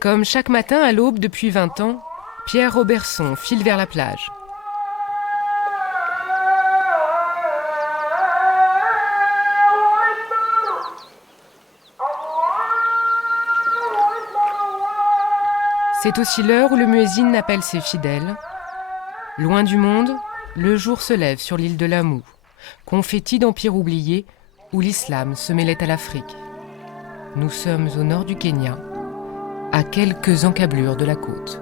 Comme chaque matin à l'aube depuis 20 ans, Pierre Robertson file vers la plage. C'est aussi l'heure où le muezzin appelle ses fidèles. Loin du monde, le jour se lève sur l'île de Lamu, confetti d'empire oublié où l'islam se mêlait à l'Afrique. Nous sommes au nord du Kenya, à quelques encablures de la côte.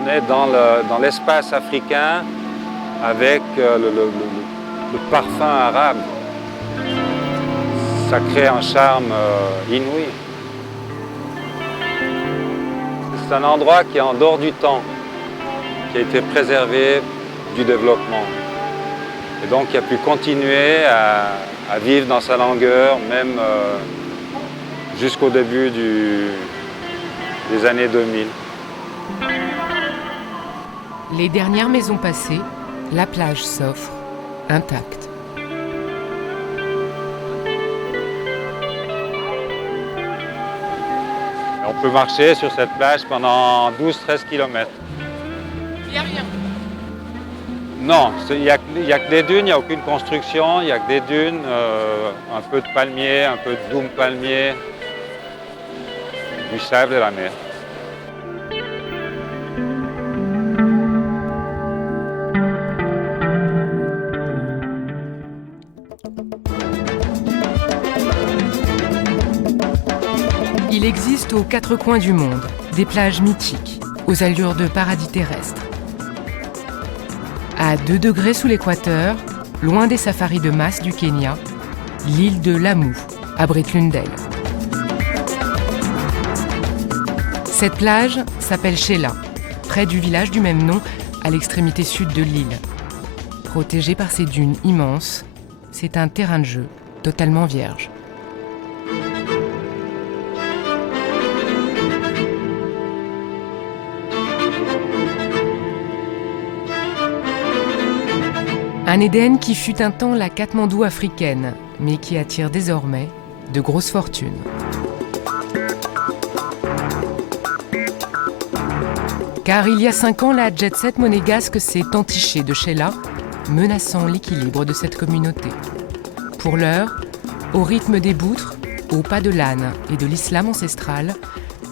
On est dans l'espace africain avec le parfum arabe. Ça crée un charme inouï. C'est un endroit qui est en dehors du temps, qui a été préservé du développement. Et donc il a pu continuer à vivre dans sa longueur, même jusqu'au début des années 2000. Les dernières maisons passées, la plage s'offre intacte. On peut marcher sur cette plage pendant 12-13 km. Il n'y a rien. Non, il n'y a que des dunes, il n'y a aucune construction, il n'y a que des dunes, un peu de palmiers, un peu de doum palmier, du sable et la mer. Il existe aux quatre coins du monde des plages mythiques, aux allures de paradis terrestres. À 2 degrés sous l'équateur, loin des safaris de masse du Kenya, l'île de Lamu abrite l'une d'elles. Cette plage s'appelle Shela, près du village du même nom, à l'extrémité sud de l'île. Protégée par ses dunes immenses, c'est un terrain de jeu totalement vierge. Un Éden qui fut un temps la Katmandou africaine, mais qui attire désormais de grosses fortunes. Car il y a 5 ans, la jet-set monégasque s'est entichée de Shela, menaçant l'équilibre de cette communauté. Pour l'heure, au rythme des boutres, au pas de l'âne et de l'islam ancestral,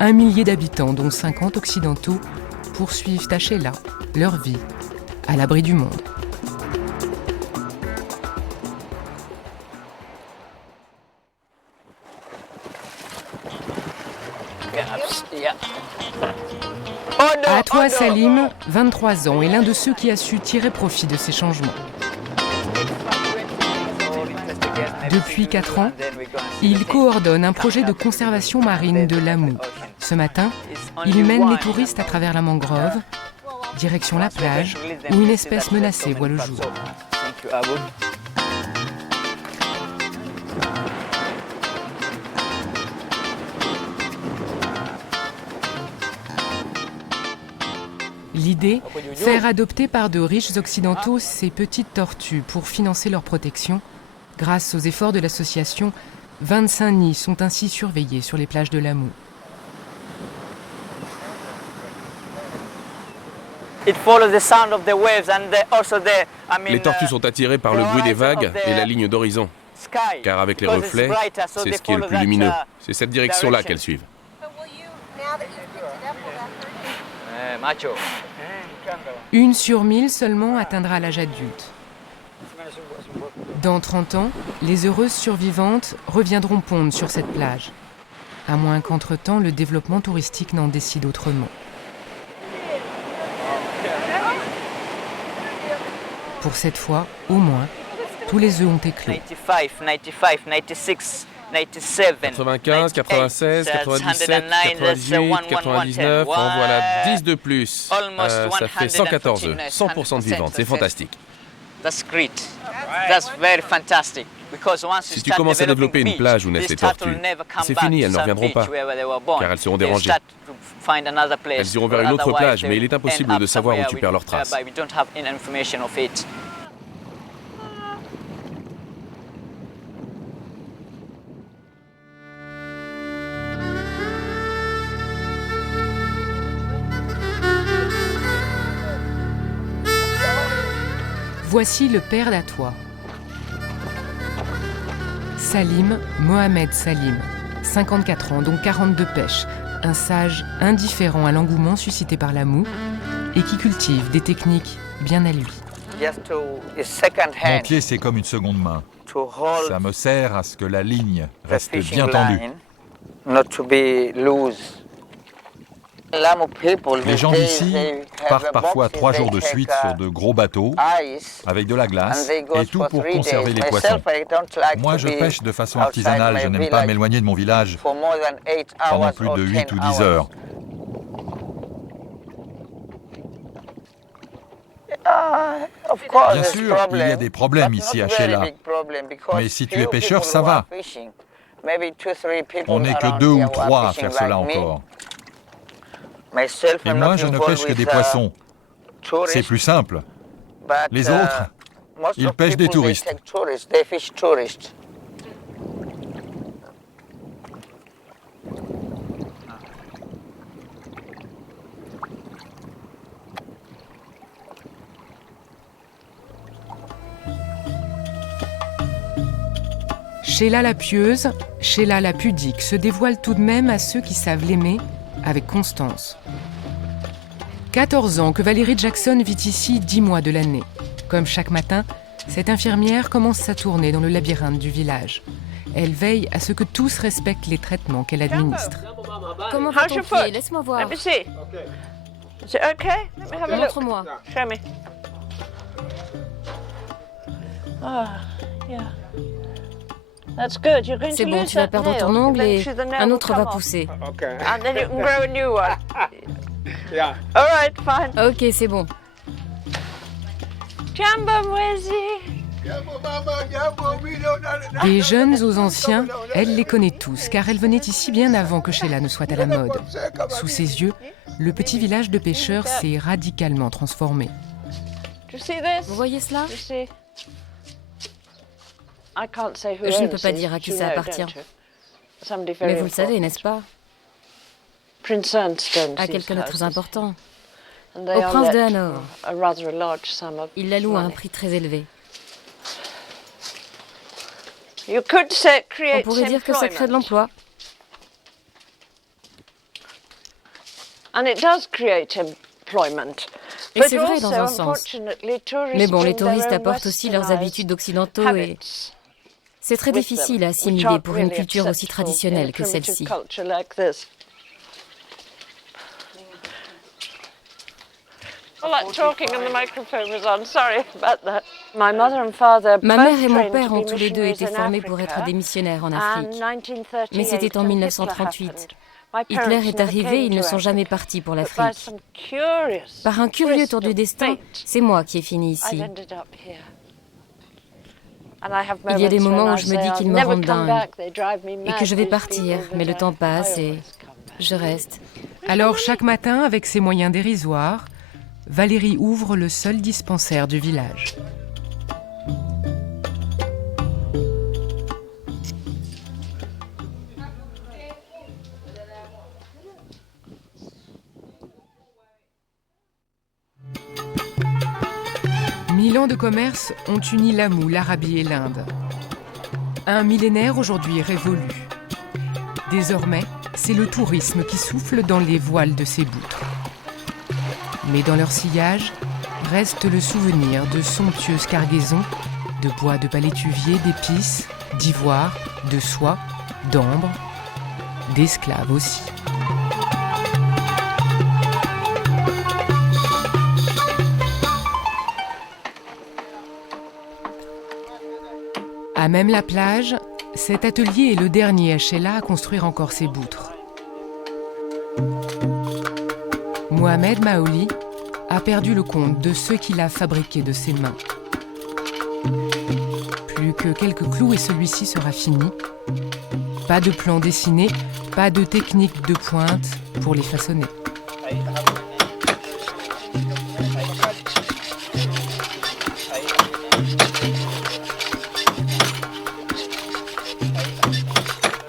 1 millier d'habitants, dont 50 occidentaux, poursuivent à Shela leur vie, à l'abri du monde. À toi, Salim, 23 ans, est l'un de ceux qui a su tirer profit de ces changements. Depuis 4 ans, il coordonne un projet de conservation marine de Lamu. Ce matin, il mène les touristes à travers la mangrove, direction la plage, où une espèce menacée voit le jour. L'idée, faire adopter par de riches occidentaux ces petites tortues pour financer leur protection. Grâce aux efforts de l'association, 25 nids sont ainsi surveillés sur les plages de Lamu. Les tortues sont attirées par le bruit des vagues et la ligne d'horizon. Car avec les reflets, c'est ce qui est le plus lumineux. C'est cette direction-là qu'elles suivent. Une sur 1000 seulement atteindra l'âge adulte. Dans 30 ans, les heureuses survivantes reviendront pondre sur cette plage, à moins qu'entre-temps le développement touristique n'en décide autrement. Pour cette fois, au moins, tous les œufs ont éclos. 95, 96, 97, 98, 99, en voilà 10 de plus. Ça fait 114 œufs, 100% de vivantes, c'est fantastique. Si tu commences à développer une plage où naissent les tortues, c'est fini, elles ne reviendront pas, car elles seront dérangées. Elles iront vers une autre plage, mais il est impossible de savoir où tu perds leurs traces. Voici le père d'Atois. Salim, Mohamed Salim, 54 ans, dont 42 pêches, un sage indifférent à l'engouement suscité par la moue et qui cultive des techniques bien à lui. Mon pied, c'est comme une seconde main. Ça me sert à ce que la ligne reste bien tendue. Les gens d'ici partent parfois 3 jours de suite sur de gros bateaux avec de la glace et tout pour conserver les poissons. Moi, je pêche de façon artisanale. Je n'aime pas m'éloigner de mon village pendant plus de 8 ou 10 heures. Bien sûr, il y a des problèmes ici à Sheila. Mais si tu es pêcheur, ça va. On n'est que 2 ou 3 à faire cela encore. Et moi, je ne pêche que des poissons. C'est plus simple. Les autres, ils pêchent des touristes. Sheila la pieuse, Sheila la pudique se dévoile tout de même à ceux qui savent l'aimer avec constance. 14 ans que Valérie Jackson vit ici 10 mois de l'année. Comme chaque matin, cette infirmière commence sa tournée dans le labyrinthe du village. Elle veille à ce que tous respectent les traitements qu'elle administre. Comment va ton pied? Laisse-moi voir. Montre-moi. C'est bon, tu vas perdre ton ongle et un autre va pousser. Ok, c'est bon. Des jeunes aux anciens, elle les connaît tous, car elle venait ici bien avant que Sheila ne soit à la mode. Sous ses yeux, le petit village de pêcheurs s'est radicalement transformé. Vous voyez cela? Je ne peux pas dire à qui ça appartient. Mais vous le savez, n'est-ce pas? À quelqu'un de très important. Au prince de Hanor. Il la loue à un prix très élevé. On pourrait dire que ça crée de l'emploi. Et c'est vrai dans un sens. Mais bon, les touristes apportent aussi leurs habitudes occidentaux et c'est très difficile à assimiler pour une culture aussi traditionnelle que celle-ci. Ma mère et mon père ont tous les deux été formés pour être des missionnaires en Afrique. Mais c'était en 1938. Hitler est arrivé et ils ne sont jamais partis pour l'Afrique. Par un curieux tour du destin, c'est moi qui ai fini ici. Il y a des moments où je me dis qu'ils me rendent dingue et que je vais partir, mais le temps passe et je reste. Alors chaque matin, avec ses moyens dérisoires, Valérie ouvre le seul dispensaire du village. Mille ans de commerce ont uni la moue, l'Arabie et l'Inde. Un millénaire aujourd'hui révolu. Désormais, c'est le tourisme qui souffle dans les voiles de ces boutres. Mais dans leur sillage reste le souvenir de somptueuses cargaisons, de bois de palétuvier, d'épices, d'ivoire, de soie, d'ambre, d'esclaves aussi. À même la plage, cet atelier est le dernier à Sheila à construire encore ses boutres. Mohamed Maoli a perdu le compte de ceux qu'il a fabriqués de ses mains. Plus que quelques clous et celui-ci sera fini. Pas de plan dessiné, pas de technique de pointe pour les façonner.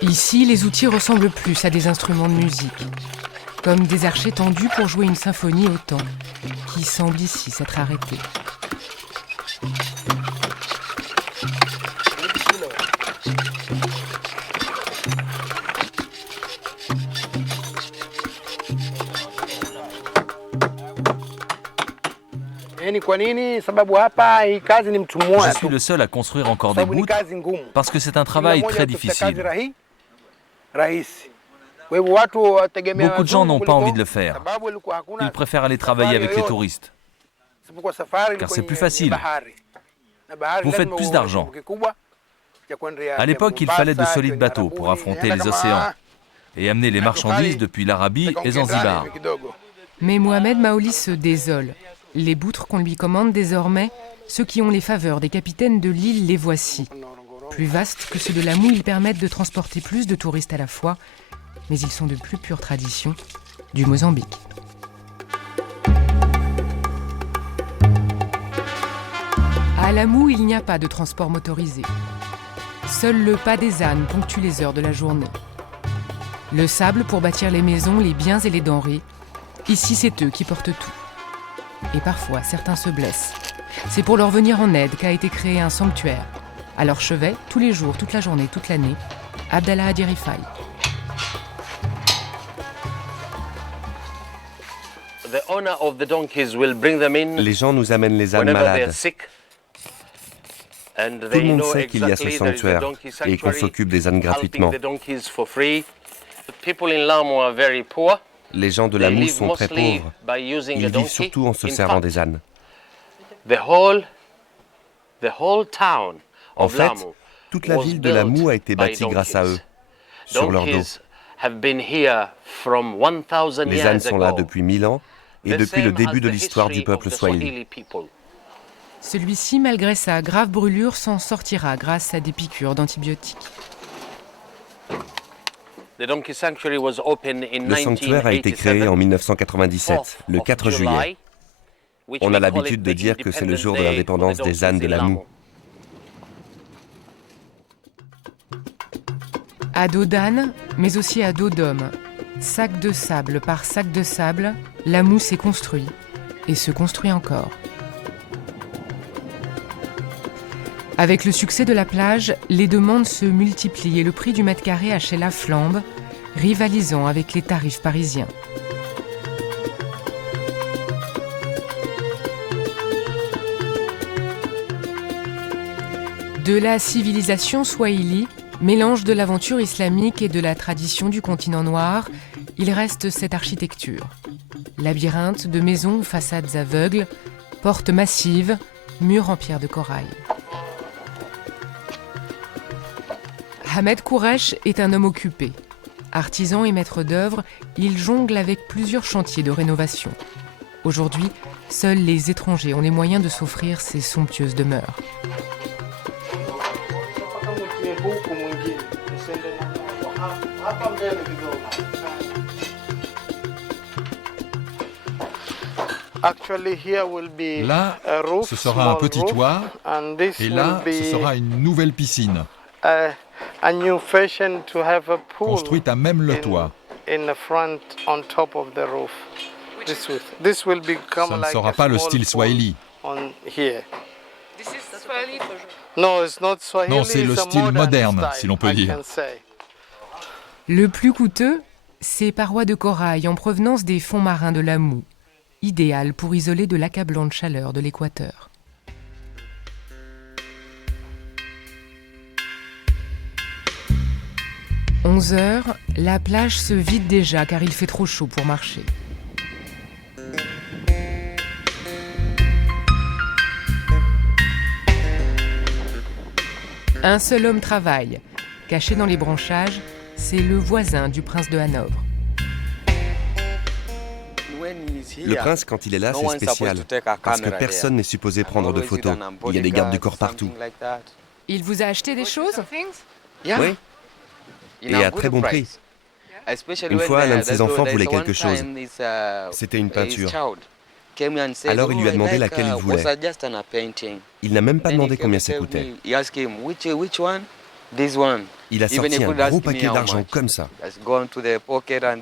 Ici, les outils ressemblent plus à des instruments de musique, comme des archets tendus pour jouer une symphonie au temps, qui semble ici s'être arrêtée. Je suis le seul à construire encore des poutres parce que c'est un travail très difficile. Beaucoup de gens n'ont pas envie de le faire. Ils préfèrent aller travailler avec les touristes, car c'est plus facile. Vous faites plus d'argent. À l'époque, il fallait de solides bateaux pour affronter les océans et amener les marchandises depuis l'Arabie et Zanzibar. Mais Mohamed Maoli se désole. Les boutres qu'on lui commande désormais, ceux qui ont les faveurs des capitaines de l'île, les voici. Plus vastes que ceux de l'Amou, ils permettent de transporter plus de touristes à la fois, mais ils sont de plus pure tradition, du Mozambique. À l'Amou, il n'y a pas de transport motorisé. Seul le pas des ânes ponctue les heures de la journée. Le sable pour bâtir les maisons, les biens et les denrées, ici c'est eux qui portent tout. Et parfois, certains se blessent. C'est pour leur venir en aide qu'a été créé un sanctuaire. À leur chevet, tous les jours, toute la journée, toute l'année, Abdallah Hadi Rifai. Les gens nous amènent les ânes malades. Tout le monde sait qu'il y a ce sanctuaire et qu'on s'occupe des ânes gratuitement. Les gens de l'Amou sont très pauvres. Ils vivent surtout en se servant des ânes. En fait, toute la ville de l'Amou a été bâtie grâce à eux, sur leur dos. Les ânes sont là depuis 1000 ans et depuis le début de l'histoire du peuple swahili. Celui-ci, malgré sa grave brûlure, s'en sortira grâce à des piqûres d'antibiotiques. Le sanctuaire a été créé en 1997, le 4 juillet. On a l'habitude de dire que c'est le jour de l'indépendance des ânes de l'Amou. À dos d'âne, mais aussi à dos d'homme. Sac de sable par sac de sable, l'Amou s'est construit et se construit encore. Avec le succès de la plage, les demandes se multiplient et le prix du mètre carré à Chella flambe, rivalisant avec les tarifs parisiens. De la civilisation swahili, mélange de l'aventure islamique et de la tradition du continent noir, il reste cette architecture. Labyrinthe de maisons aux façades aveugles, portes massives, murs en pierre de corail. Ahmed Kouresh est un homme occupé. Artisan et maître d'œuvre, il jongle avec plusieurs chantiers de rénovation. Aujourd'hui, seuls les étrangers ont les moyens de s'offrir ces somptueuses demeures. Là, ce sera un petit toit, et là, ce sera une nouvelle piscine, construite à même le toit. Ça ne sera pas le style swahili. Non, c'est le style moderne, si l'on peut dire. Le plus coûteux, ces parois de corail en provenance des fonds marins de l'Amou, idéal pour isoler de l'accablante chaleur de l'équateur. « 11 heures, la plage se vide déjà car il fait trop chaud pour marcher. Un seul homme travaille. Caché dans les branchages, c'est le voisin du prince de Hanovre. Le prince, quand il est là, c'est spécial, parce que personne n'est supposé prendre de photos. Il y a des gardes du corps partout. Il vous a acheté des choses ? Oui, et à très bon prix. Une fois, l'un de ses enfants voulait quelque chose. C'était une peinture. Alors il lui a demandé laquelle il voulait. Il n'a même pas demandé combien ça coûtait. Il a sorti un gros paquet d'argent comme ça.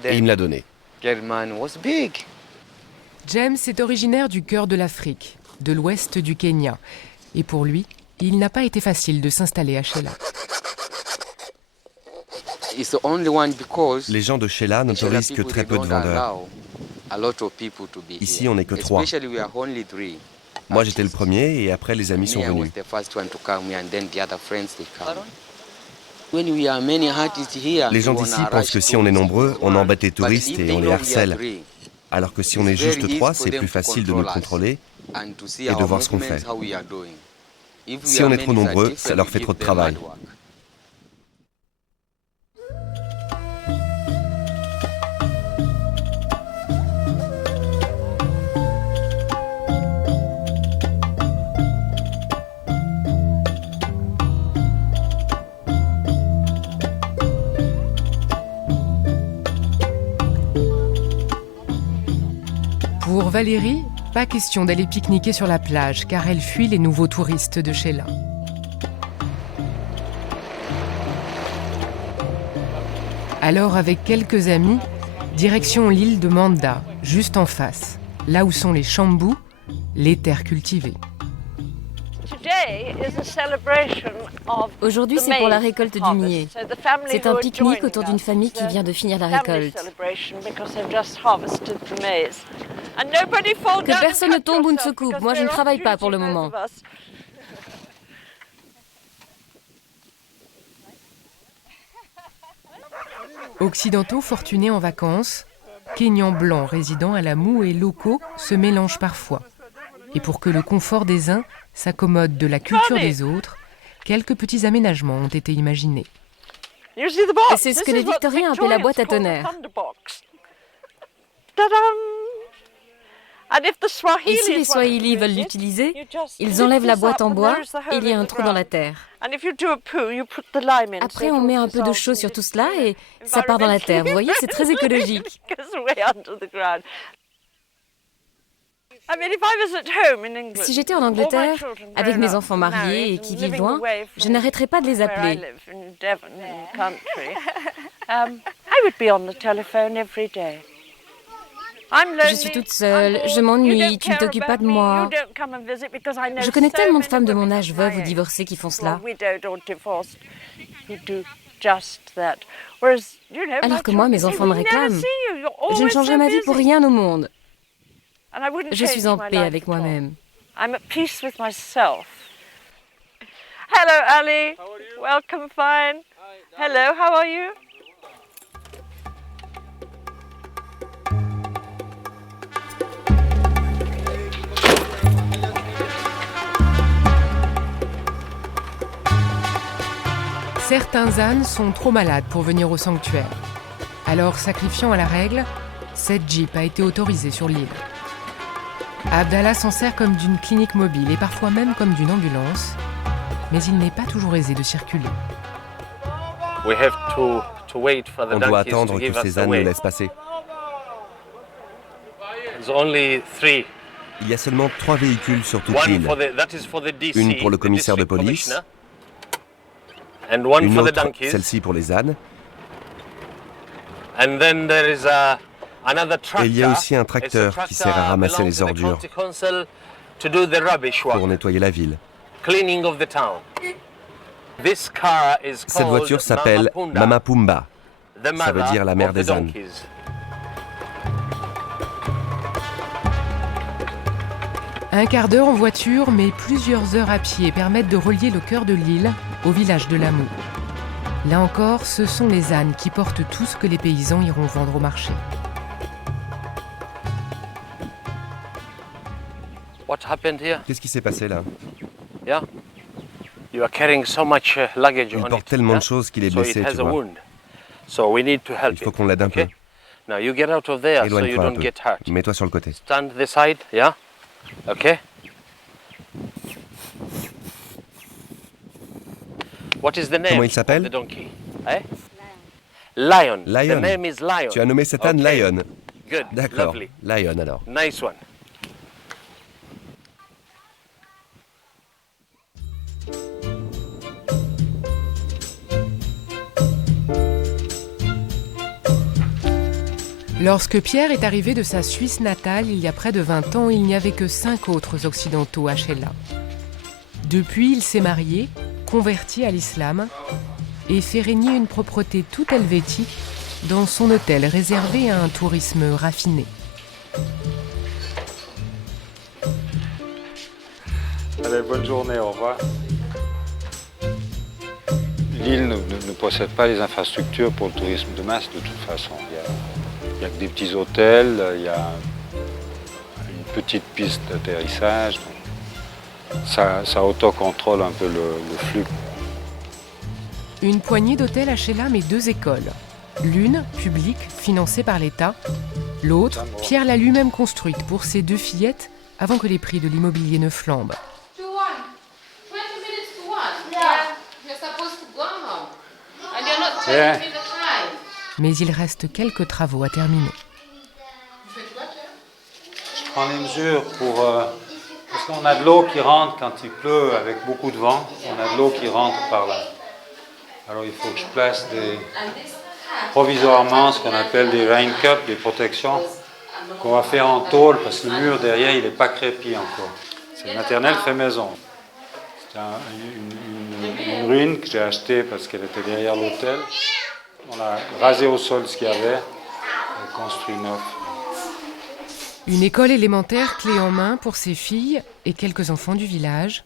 Et il me l'a donné. James est originaire du cœur de l'Afrique, de l'ouest du Kenya. Et pour lui, il n'a pas été facile de s'installer à Chella. Les gens de Chella n'autorisent que très peu de vendeurs. Ici, on n'est que 3. Moi, j'étais le premier et après, les amis sont venus. Les gens d'ici pensent que si on est nombreux, on embête les touristes et on les harcèle. Alors que si on est juste 3, c'est plus facile de nous contrôler et de voir ce qu'on fait. Si on est trop nombreux, ça leur fait trop de travail. Pour Valérie, pas question d'aller pique-niquer sur la plage, car elle fuit les nouveaux touristes de Sheila. Alors, avec quelques amis, direction l'île de Manda, juste en face, là où sont les chambous, les terres cultivées. Aujourd'hui, c'est pour la récolte du millet. C'est un pique-nique autour d'une famille qui vient de finir la récolte. Que personne ne tombe ou ne se coupe. Moi, je ne travaille pas pour le moment. Occidentaux fortunés en vacances, Kényans blancs résidant à la moue et locaux se mélangent parfois. Et pour que le confort des uns s'accommode de la culture des autres, quelques petits aménagements ont été imaginés. C'est ce que les Victoriens appellent la boîte à tonnerre. Et si les Swahili veulent l'utiliser, ils enlèvent la boîte en bois et il y a un trou dans la terre. Après, on met un peu d'eau chaude sur tout cela et ça part dans la terre. Vous voyez, c'est très écologique. Si j'étais en Angleterre, avec mes enfants mariés et qui vivent loin, je n'arrêterais pas de les appeler. Je suis toute seule, je m'ennuie, tu ne t'occupes pas de moi. Je connais tellement de femmes de mon âge veuves ou divorcées qui font cela. Alors que moi, mes enfants me réclament. Je ne changerai ma vie pour rien au monde. Je suis en paix avec moi-même. Hello, Ali. Welcome, fine. Hello, how are you? Certains ânes sont trop malades pour venir au sanctuaire. Alors, sacrifiant à la règle, cette jeep a été autorisée sur l'île. Abdallah s'en sert comme d'une clinique mobile et parfois même comme d'une ambulance, mais il n'est pas toujours aisé de circuler. On doit attendre que ces ânes nous laissent passer. Il y a seulement 3 véhicules sur toute l'île. Une pour le commissaire de police, une autre, celle-ci pour les ânes. Et il y a aussi un tracteur qui sert à ramasser les ordures pour nettoyer la ville. Cette voiture s'appelle Mama Pumba. Ça veut dire la mère des ânes. Un quart d'heure en voiture, mais plusieurs heures à pied permettent de relier le cœur de l'île au village de Lamu. Là encore, ce sont les ânes qui portent tout ce que les paysans iront vendre au marché. Qu'est-ce qui s'est passé là? Il porte tellement de choses qu'il est blessé, tu vois. Il faut qu'on l'aide un peu. Éloigne-toi un peu. Mets-toi sur le côté. Comment il s'appelle? Lion. Tu as nommé cet âne Lion. D'accord, Lion alors. Nice one. Lorsque Pierre est arrivé de sa Suisse natale il y a près de 20 ans, il n'y avait que 5 autres occidentaux à Sheila. Depuis, il s'est marié, converti à l'islam et fait régner une propreté toute helvétique dans son hôtel réservé à un tourisme raffiné. Allez, bonne journée, au revoir. L'île ne possède pas les infrastructures pour le tourisme de masse de toute façon. Il n'y a que des petits hôtels, il y a une petite piste d'atterrissage. Ça autocontrôle un peu le flux. Une poignée d'hôtels à Chelam et 2 écoles. L'une, publique, financée par l'État. L'autre, Pierre l'a lui-même construite pour ses 2 fillettes avant que les prix de l'immobilier ne flambent. Yeah. Mais il reste quelques travaux à terminer. Je prends les mesures pour... parce qu'on a de l'eau qui rentre quand il pleut avec beaucoup de vent. On a de l'eau qui rentre par là. Alors il faut que je place provisoirement ce qu'on appelle des rain cups, des protections, qu'on va faire en tôle parce que le mur derrière il n'est pas crépi encore. C'est maternelle fait maison. C'est une ruine que j'ai achetée parce qu'elle était derrière l'hôtel. On a rasé au sol ce qu'il y avait et construit neuf. Une école élémentaire clé en main pour ses filles et quelques enfants du village.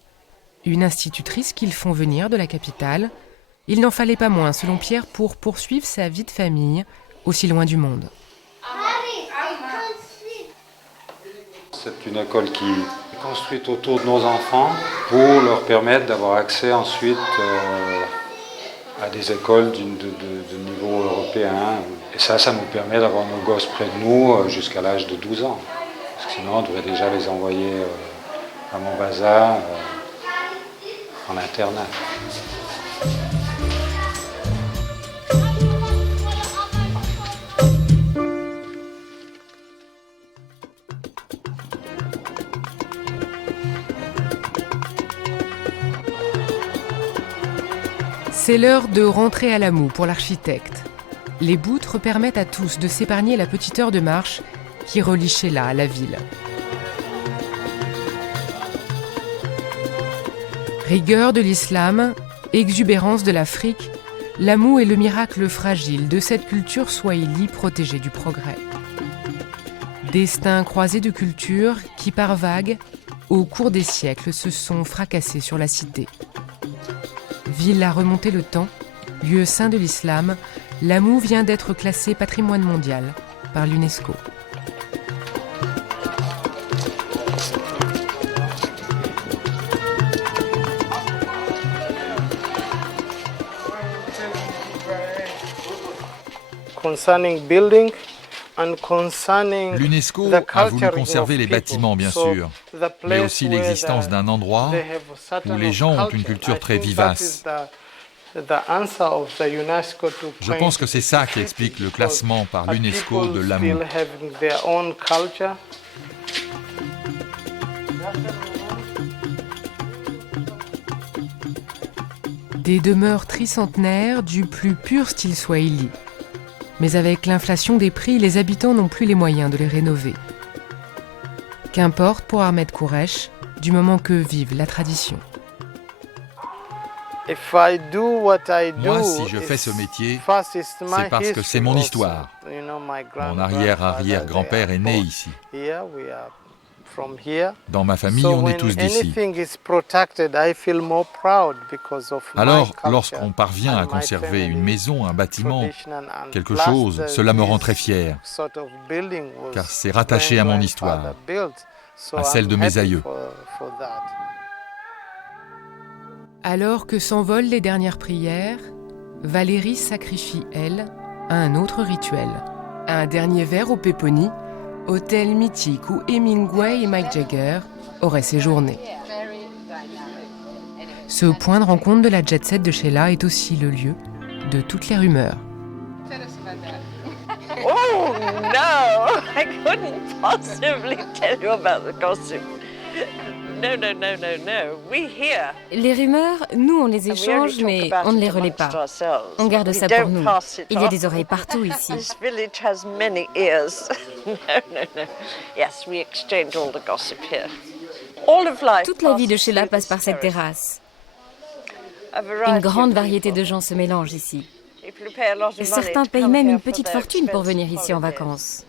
Une institutrice qu'ils font venir de la capitale. Il n'en fallait pas moins, selon Pierre, pour poursuivre sa vie de famille aussi loin du monde. C'est une école qui est construite autour de nos enfants pour leur permettre d'avoir accès ensuite à des écoles de niveau européen. Et ça nous permet d'avoir nos gosses près de nous jusqu'à l'âge de 12 ans. Parce que sinon, on devrait déjà les envoyer à Montbaza en internat. C'est l'heure de rentrer à la moue pour l'architecte. Les boutres permettent à tous de s'épargner la petite heure de marche qui relie Cheila à la ville. Rigueur de l'islam, exubérance de l'Afrique, la moue est le miracle fragile de cette culture swahili protégée du progrès. Destin croisé de cultures qui, par vagues, au cours des siècles, se sont fracassés sur la cité. Ville à remonter le temps, lieu saint de l'islam, la moue vient d'être classée patrimoine mondial par l'UNESCO. L'UNESCO a voulu conserver les bâtiments, bien sûr, mais aussi l'existence d'un endroit où les gens ont une culture très vivace. Je pense que c'est ça qui explique le classement par l'UNESCO de la moue. Des demeures tricentenaires du plus pur style swahili. Mais avec l'inflation des prix, les habitants n'ont plus les moyens de les rénover. Qu'importe pour Ahmed Kouresh, du moment que vive la tradition. Moi, si je fais ce métier, c'est parce que c'est mon histoire. Mon arrière-arrière-grand-père est né ici. Dans ma famille, on est tous d'ici. Alors, lorsqu'on parvient à conserver une maison, un bâtiment, quelque chose, cela me rend très fier, car c'est rattaché à mon histoire, à celle de mes aïeux. Alors que s'envolent les dernières prières, Valérie sacrifie, elle, à un autre rituel. Un dernier verre au Peponi, hôtel mythique où Hemingway et Mick Jagger auraient séjourné. Ce point de rencontre de la jet-set de Cheila est aussi le lieu de toutes les rumeurs. Oh no! I couldn't possibly tell you about the gossip. No. We hear. Les rumeurs, nous on les échange, mais on ne les relaie pas. On garde ça pour nous. Il y a des oreilles partout ici. This village has many ears. No. Yes, we exchange all the gossip here. All of life. Toute la vie de Cheila passe par cette terrasse. Une grande variété de gens se mélangent ici. Certains payent même une petite fortune pour venir ici en vacances.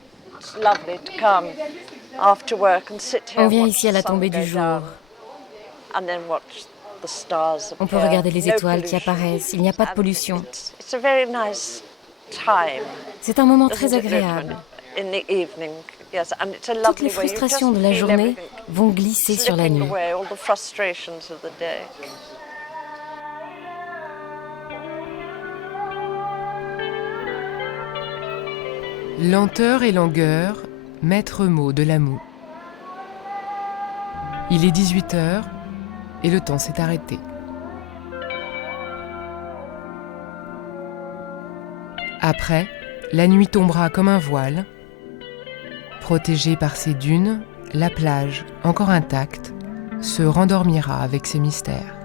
On vient ici à la tombée du jour. On peut regarder les étoiles qui apparaissent, il n'y a pas de pollution. C'est un moment très agréable. Toutes les frustrations de la journée vont glisser sur la nuit. Lenteur et langueur, maître mot de la moue. Il est 18h et le temps s'est arrêté. Après, la nuit tombera comme un voile. Protégée par ses dunes, la plage, encore intacte, se rendormira avec ses mystères.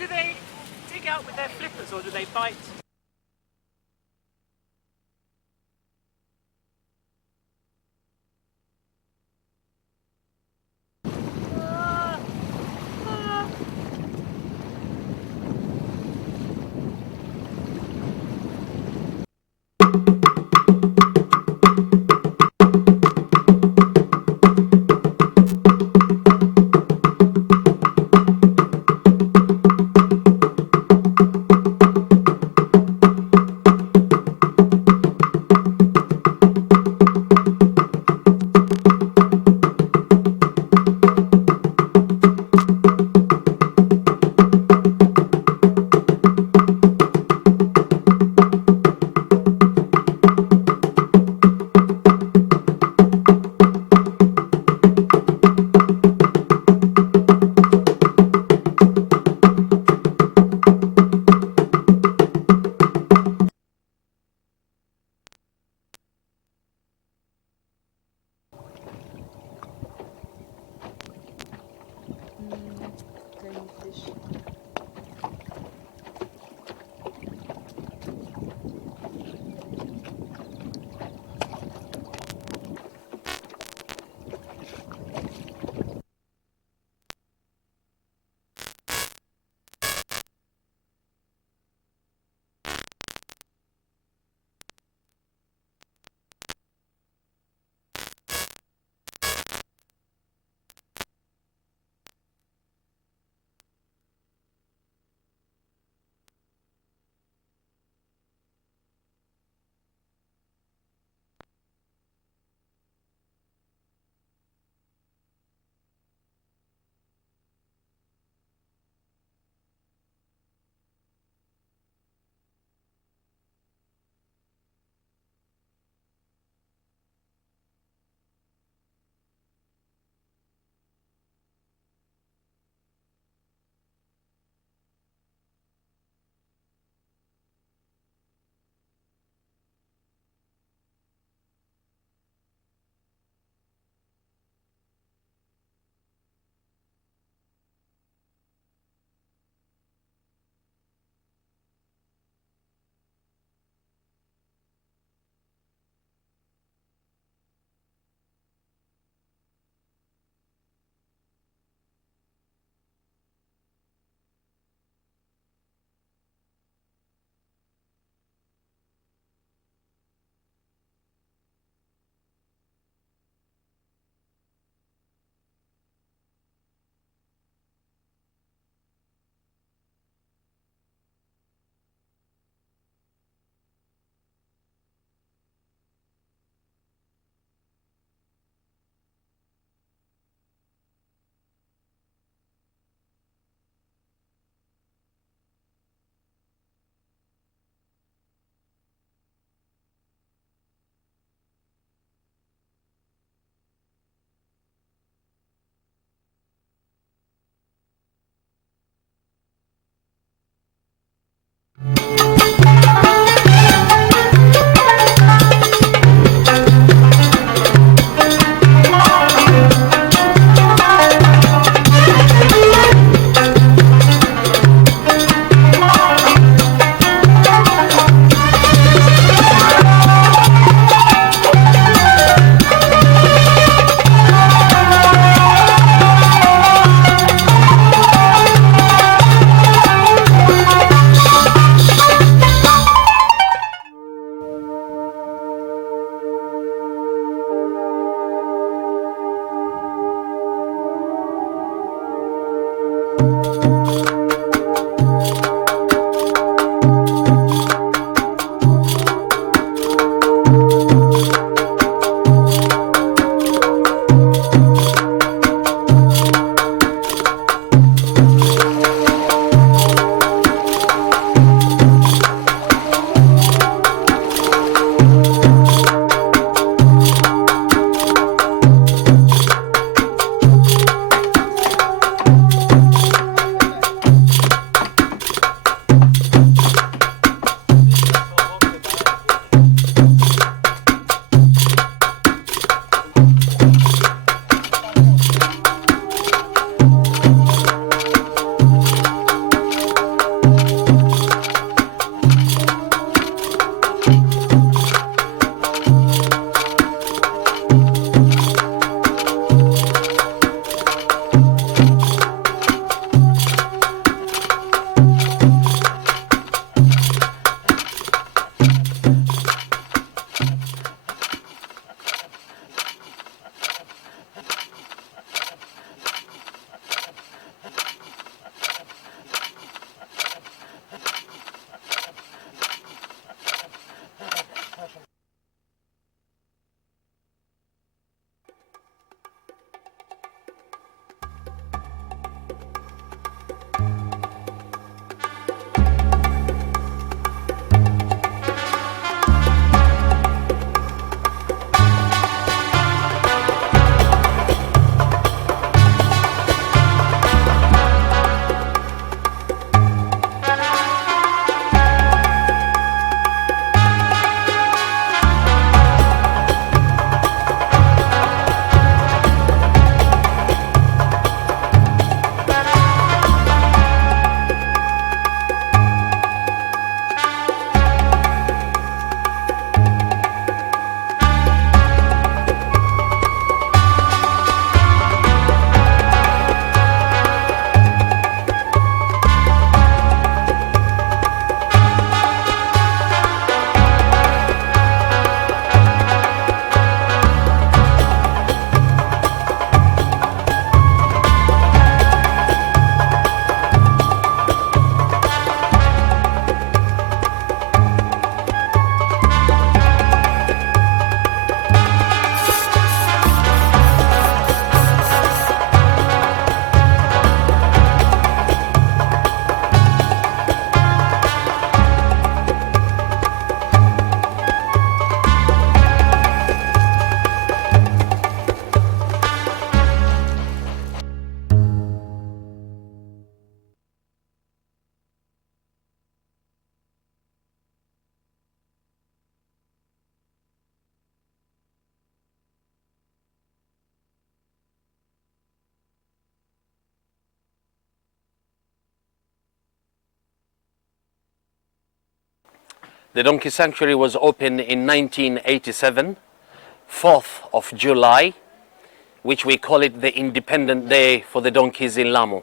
Do they dig out with their flippers or do they bite? The donkey sanctuary was opened in 1987, 4th of July, which we call it the Independent Day for the donkeys in Lamu.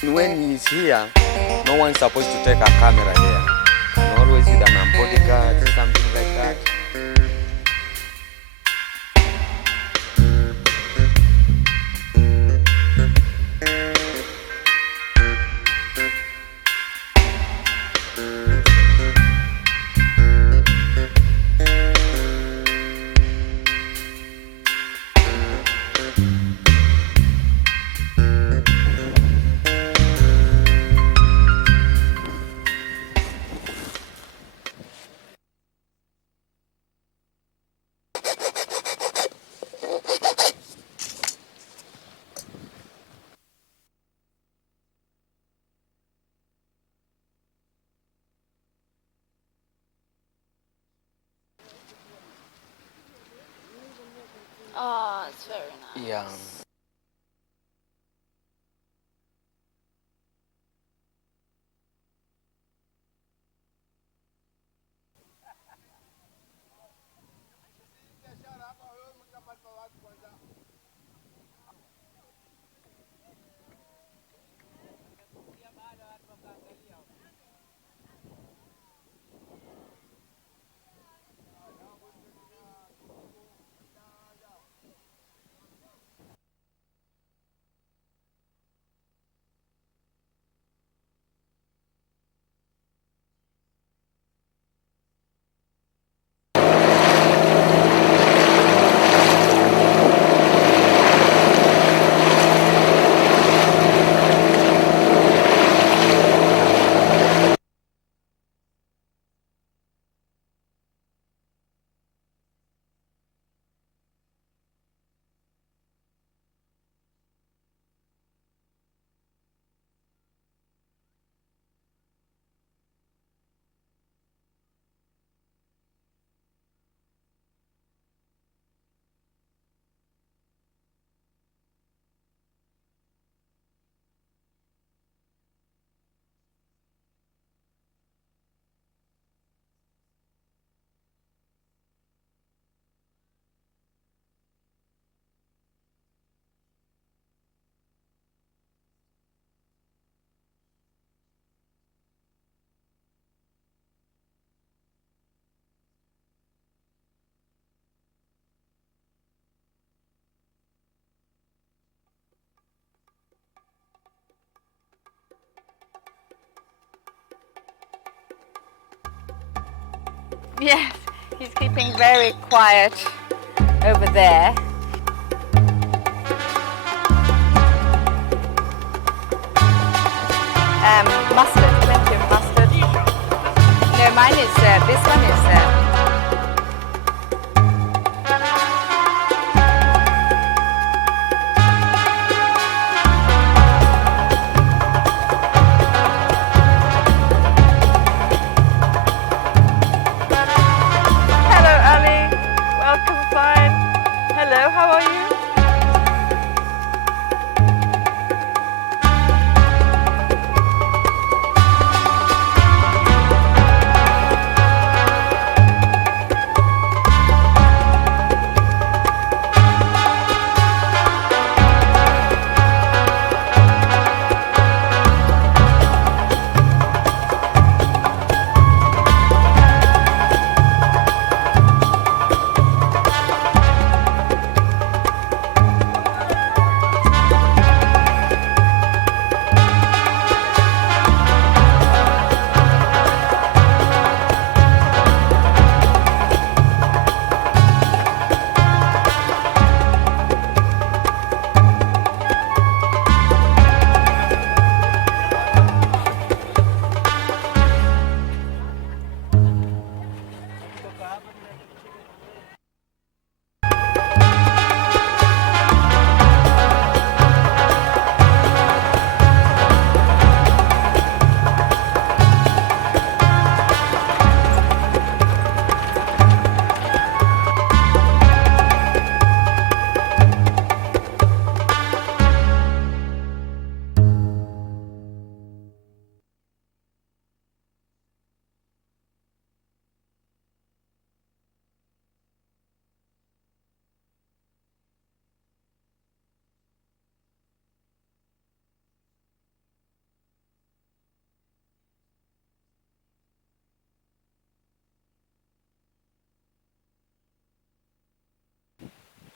When he's here, no one's supposed to take a camera here. And always with an bodyguard, something like that. Oh, it's very nice. Yeah. Yes, he's keeping very quiet over there. Mustard, plenty of mustard. No, mine is, this one is... Hello, how are you?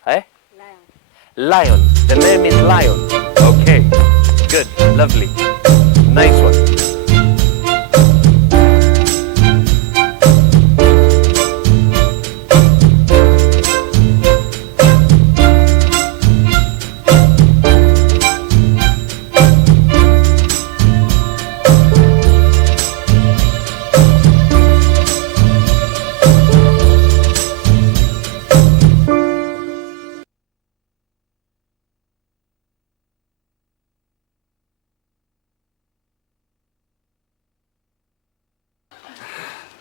Eh? Lion. The name is Lion. Okay. Good. Lovely. Nice one.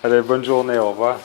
Allez, bonne journée, au revoir.